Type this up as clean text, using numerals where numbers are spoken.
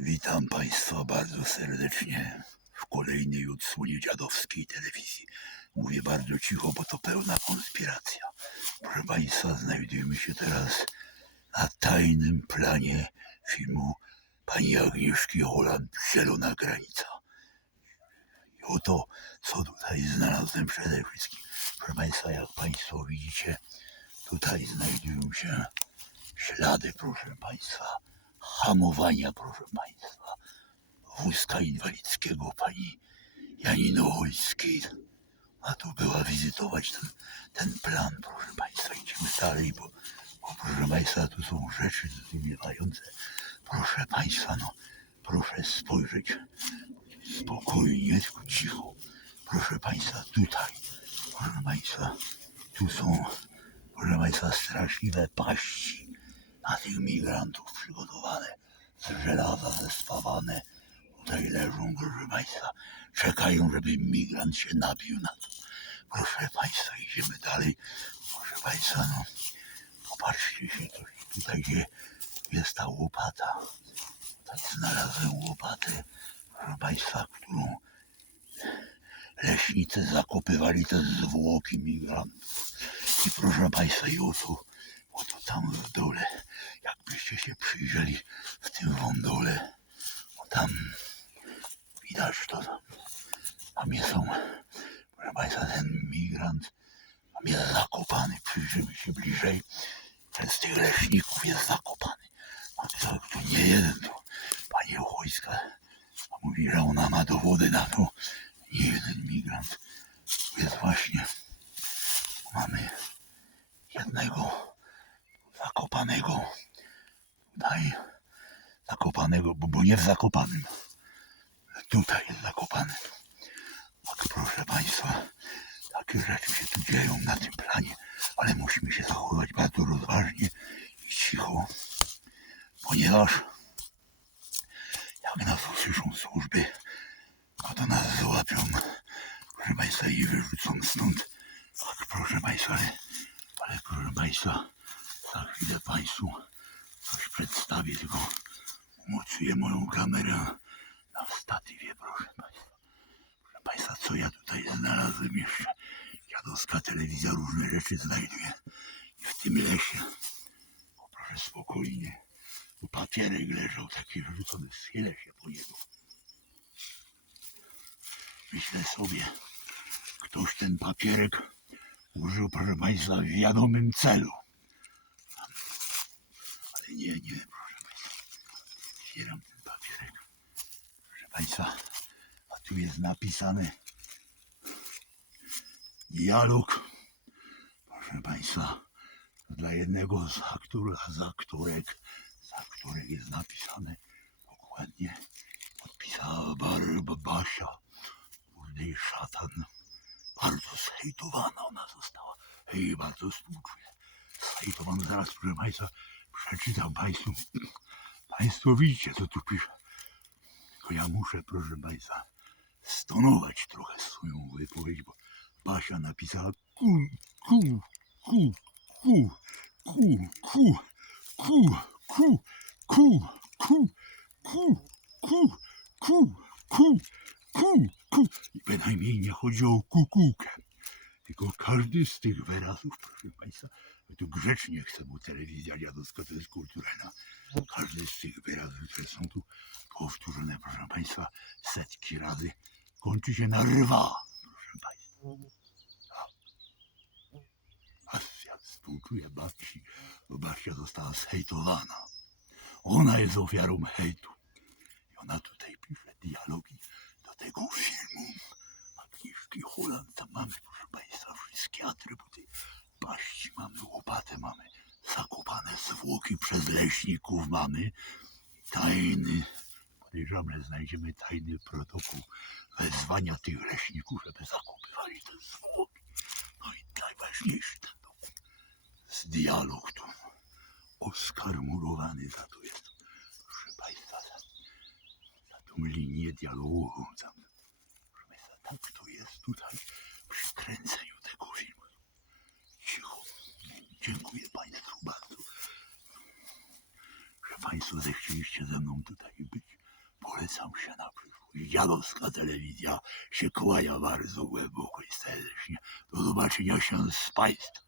Witam Państwa bardzo serdecznie w kolejnej odsłonie dziadowskiej telewizji. Mówię bardzo cicho, bo to pełna konspiracja. Proszę Państwa, znajdujemy się teraz na tajnym planie filmu pani Agnieszki Holland „Zielona granica”. I oto, co tutaj znalazłem przede wszystkim. Proszę Państwa, jak Państwo widzicie, tutaj znajdują się ślady, proszę Państwa, hamowania, proszę Państwa, wózka inwalidzkiego pani Janiny Olskiej. A tu była wizytować ten plan, proszę Państwa. Idziemy dalej, bo proszę Państwa, tu są rzeczy zdumiewające. Proszę Państwa, no proszę spojrzeć spokojnie, tylko cicho. Proszę Państwa, tutaj, proszę Państwa, tu są, proszę Państwa, straszliwe paści na tych migrantów przygotowane, z żelaza zespawane. Tutaj leżą, proszę Państwa, czekają, żeby migrant się nabił na to. Proszę Państwa, idziemy dalej. Proszę Państwa, no popatrzcie się, tutaj gdzie jest ta łopata. Tutaj znalazłem łopatę, proszę Państwa, którą leśnicy zakopywali te zwłoki migrantów. I proszę Państwa, i oto tam w dole, jakbyście się przyjrzeli w tym wądole, tam widać to, tam są, proszę Państwa, ten migrant tam jest zakopany, przyjrzymy się bliżej, ten z tych leśników jest zakopany. A to nie jeden, to pani Ochojska mówi, że ona ma dowody na to, nie jeden migrant. Tu jest właśnie, mamy jednego zakopanego, tutaj zakopanego, bo nie w Zakopanem, tutaj jest zakopany. Tak, proszę Państwa, takie rzeczy się tu dzieją na tym planie, ale musimy się zachować bardzo rozważnie i cicho, ponieważ jak nas usłyszą służby, to nas złapią, proszę Państwa, i wyrzucą stąd. Tak, proszę Państwa, ale proszę Państwa, za chwilę Państwu coś przedstawię, tylko umocuję moją kamerę na statywie, proszę Państwa. Proszę Państwa, co ja tutaj znalazłem jeszcze? Dziadowska telewizja różne rzeczy znajduje i w tym lesie, proszę spokojnie, bo papierek leżał taki wyrzucony, schylę się po niego. Myślę sobie, ktoś ten papierek użył, proszę Państwa, w wiadomym celu. Ale nie, proszę Państwa. Otwieram ten papierek. Proszę Państwa, a tu jest napisane dialog, proszę Państwa, dla jednego z aktorek jest napisane dokładnie, podpisała Basia, kurde i szatan. Bardzo zhejtowana ona została. Hej, bardzo współczuję. Zhejtowana, zaraz, proszę Państwa, przeczytam Państwu. Państwo widzicie, co tu pisze. Tylko ja muszę, proszę Państwa, stonować trochę swoją wypowiedź, bo Basia napisała i bynajmniej nie chodzi o kukułkę, tylko każdy z tych wyrazów, proszę Państwa, tu grzecznie chcę, bo telewizja dziadowska to jest kulturalna. Każdy z tych wyrazów, które są tu powtórzone, proszę Państwa, setki razy, kończy się na rwa, proszę Państwa. Ja współczuję babci, bo babcia została zhejtowana. Ona jest ofiarą hejtu. I ona tutaj pisze dialogi do tego filmu Agnieszki Holland. Tam mamy, proszę Państwa, wszystkie atrybuty. Paści mamy, łopatę mamy, zakopane zwłoki przez leśników mamy. Tajny, podejrzewam, że znajdziemy tajny protokół wezwania tych leśników, żeby zakopywali te zwłoki. No i najważniejszy ten dokument, z dialog tu. Oskar murowany za to jest, proszę Państwa, za tą linię dialogową. Proszę Państwa, tak to jest tutaj przy kręceniu tego filmu. Cicho. Dziękuję Państwu bardzo, że Państwo zechcieliście ze mną tutaj być. polecam się na przyszłość. Dziadowska telewizja się kłania bardzo głęboko i serdecznie. Do zobaczenia się z Państwem.